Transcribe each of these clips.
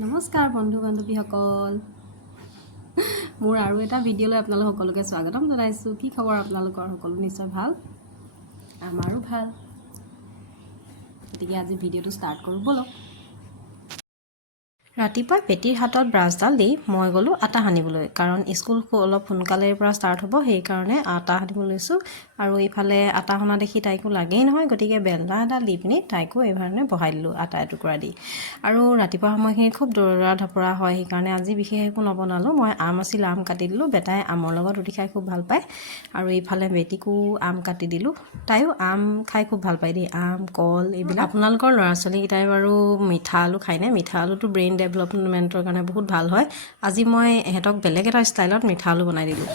নমস্কাৰ বন্ধু বান্ধৱীসকল মোৰ আৰু এটা ভিডিঅ'লৈ আপোনালোক সকলোকে স্বাগতম জনাইছোঁ। কি খবৰ আপোনালোকৰ? সকলো নিশ্চয় ভাল, আমাৰো ভাল। গতিকে আজি ভিডিঅ'টো ষ্টাৰ্ট কৰোঁ বলক। ৰাতিপুৱা পেটীৰ হাতত ব্ৰাছডাল দি মই গ'লোঁ আটা সানিবলৈ, কাৰণ স্কুল অলপ সোনকালেৰ পৰা ষ্টাৰ্ট হ'ব, সেইকাৰণে আটা সানিব লৈছোঁ। আৰু এইফালে আটা সনা দেখি তাইকো লাগেই নহয়, গতিকে বেলনা এডাল দি পিনি তাইকো এইধৰণে বহাই দিলোঁ আটা এটুকুৰা দি। আৰু ৰাতিপুৱা সময়খিনি খুব দৌৰা ধপৰা হয়, সেইকাৰণে আজি বিশেষ একো নবনালোঁ। মই আম আছিল, আম কাটি দিলোঁ। বেটাই আমৰ লগত ৰুটি খাই খুব ভাল পায়। আৰু এইফালে বেটীকো আম কাটি দিলোঁ, তাইও আম খাই খুব ভাল পায় দেই, আম কল এইবিলাক। আপোনালোকৰ ল'ৰা ছোৱালীকেইটাই বাৰু মিঠা আলু খায়নে? মিঠা আলুটো ব্ৰেইন ডেভেলপমেণ্টৰ কাৰণে বহুত ভাল হয়। আজি মই ইহঁতক বেলেগ এটা ষ্টাইলত মিঠা আলু বনাই দিলোঁ।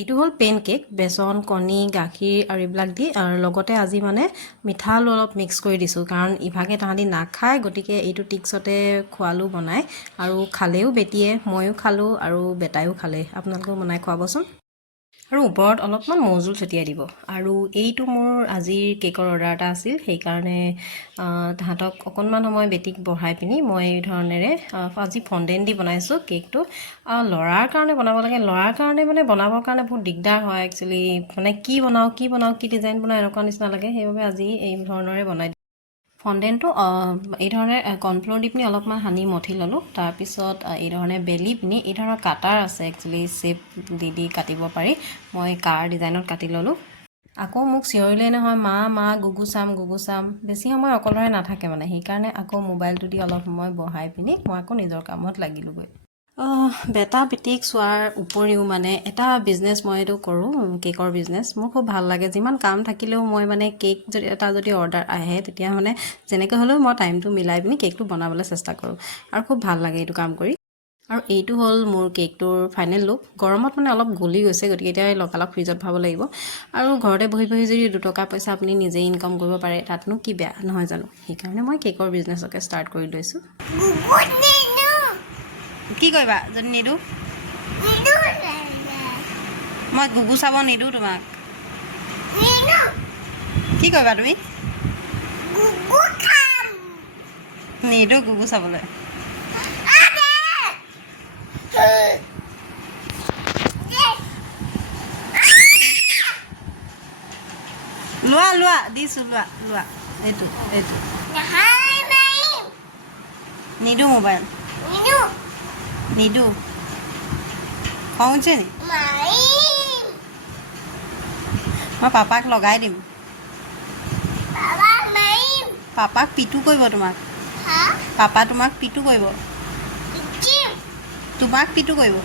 এইটো হ'ল পেন কেক, বেচন, কণী, গাখীৰ আৰু এইবিলাক দি, আৰু লগতে আজি মানে মিঠা আলু অলপ মিক্স কৰি দিছোঁ, কাৰণ ইভাগে তাহাঁতি নাখায়, গতিকে এইটো টিক্সতে খোৱালোঁ বনাই। আৰু খালেও বেটিয়ে, ময়ো খালোঁ আৰু বেটাইও খালে। আপোনালোকেও বনাই খুৱাবচোন। আৰু ওপৰত অলপমান মৌজোল ছটিয়াই দিব। আৰু এইটো মোৰ আজিৰ কেকৰ অৰ্ডাৰ এটা আছিল, সেইকাৰণে তাহাঁতক অকণমান সময় বেটিক বঢ়াই পিনি মই এই ধৰণেৰে আজি ফণ্ডেণ্ট দি বনাইছোঁ কেকটো। ল'ৰাৰ কাৰণে বনাব লাগে, ল'ৰাৰ কাৰণে মানে বনাবৰ কাৰণে বহুত দিগদাৰ হয় একচুৱেলি, মানে কি বনাওঁ কি ডিজাইন বনাওঁ এনেকুৱা নিচিনা লাগে, সেইবাবে আজি এই ধৰণৰে বনাই দিওঁ। ফণ্ডেণ্টটো এই ধৰণে কৰ্ণফ্ল'ৰ দি পিনি অলপমান সানি মঠি ল'লোঁ। তাৰপিছত এই ধৰণে বেলি পিনি, এই ধৰণৰ কাটাৰ আছে একচুৱেলি, শ্বেপ দি কাটিব পাৰি। মই কাৰ ডিজাইনত কাটি ল'লোঁ। আকৌ মোক চিঞৰিলেই নহয়, মা গুগু চাম। বেছি সময় অকলৰে নাথাকে মানে, সেইকাৰণে আকৌ মোবাইলটো দি অলপ সময় বহাই পিনি মই আকৌ নিজৰ কামত লাগিলোঁগৈ। বেটা বেটিক চোৱাৰ উপৰিও মানে এটা বিজনেছ মই এইটো কৰোঁ, কেকৰ বিজনেছ। মোৰ খুব ভাল লাগে, যিমান কাম থাকিলেও মই মানে কেক যদি অৰ্ডাৰ আহে, তেতিয়া মানে যেনেকৈ হ'লেও মই টাইমটো মিলাই পিনি কেকটো বনাবলৈ চেষ্টা কৰোঁ, আৰু খুব ভাল লাগে এইটো কাম কৰি। আৰু এইটো হ'ল মোৰ কেকটোৰ ফাইনেল লুক। গৰমত মানে অলপ গলি গৈছে, গতিকে এতিয়া লগালগ ফ্ৰিজত ভৰাব লাগিব। আৰু ঘৰতে বহি যদি দুটকা পইচা আপুনি নিজেই ইনকাম কৰিব পাৰে, তাতনো কি বেয়া নহয় জানো? সেইকাৰণে মই কেকৰ বিজনেছকে ষ্টাৰ্ট কৰি লৈছোঁ। কি কৰিবা যদি নিদিওঁ? মই গুগু চাব নিদিওঁ তোমাক। কি কৰিবা তুমি? নিদিওঁ গুগু চাবলৈ। লোৱা দিছোঁ, লোৱা এইটো নিদিওঁ, মোবাইল নিদিওঁ। খং উঠিছে নি? মই পাপাক লগাই দিম। পাপাক পিটু কৰিব তোমাক। পাপা তোমাক পিটু কৰিব। তোমাক পিটু কৰিব।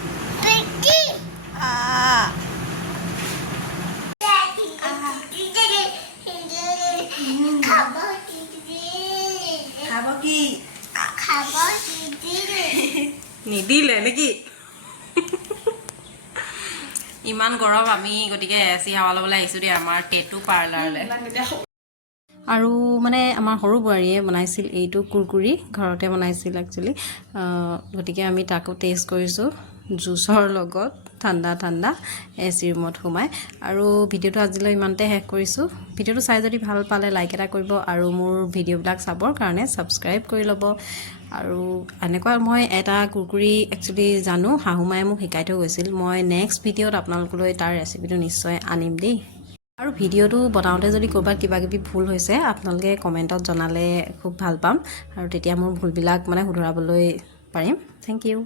খাব কি? নিদিলে নেকি? ইমান গৰম, আমি গতিকে এচি হাৱা ল'বলৈ আহিছোঁ দেই, আমাৰ টেটু পাৰ্লাৰলৈ। আৰু মানে আমাৰ সৰু বোৱাৰীয়ে বনাইছিল এইটো কুৰকুৰি, ঘৰতে বনাইছিল একচুৱেলি। গতিকে আমি তাকো টেষ্ট কৰিছোঁ জুচৰ লগত, ঠাণ্ডা এচি ৰুমত সোমাই। আৰু ভিডিঅ'টো আজিলৈ ইমানতে শেষ কৰিছোঁ। ভিডিঅ'টো চাই যদি ভাল পালে লাইক এটা কৰিব, আৰু মোৰ ভিডিঅ'বিলাক চাবৰ কাৰণে ছাবস্ক্ৰাইব কৰি ল'ব। আৰু এনেকুৱা মই এটা কুৰকুৰি একচুৱেলি জানো, শাহুমায়ে মোক শিকাই থৈ গৈছিল। মই নেক্সট ভিডিঅ'ত আপোনালোকলৈ তাৰ ৰেচিপিটো নিশ্চয় আনিম দেই। আৰু ভিডিঅ'টো বনাওঁতে যদি ক'ৰবাত কিবাকিবি ভুল হৈছে, আপোনালোকে কমেণ্টত জনালে খুব ভাল পাম, আৰু তেতিয়া মোৰ ভুলবিলাক মানে শুধৰাবলৈ পাৰিম। Thank U.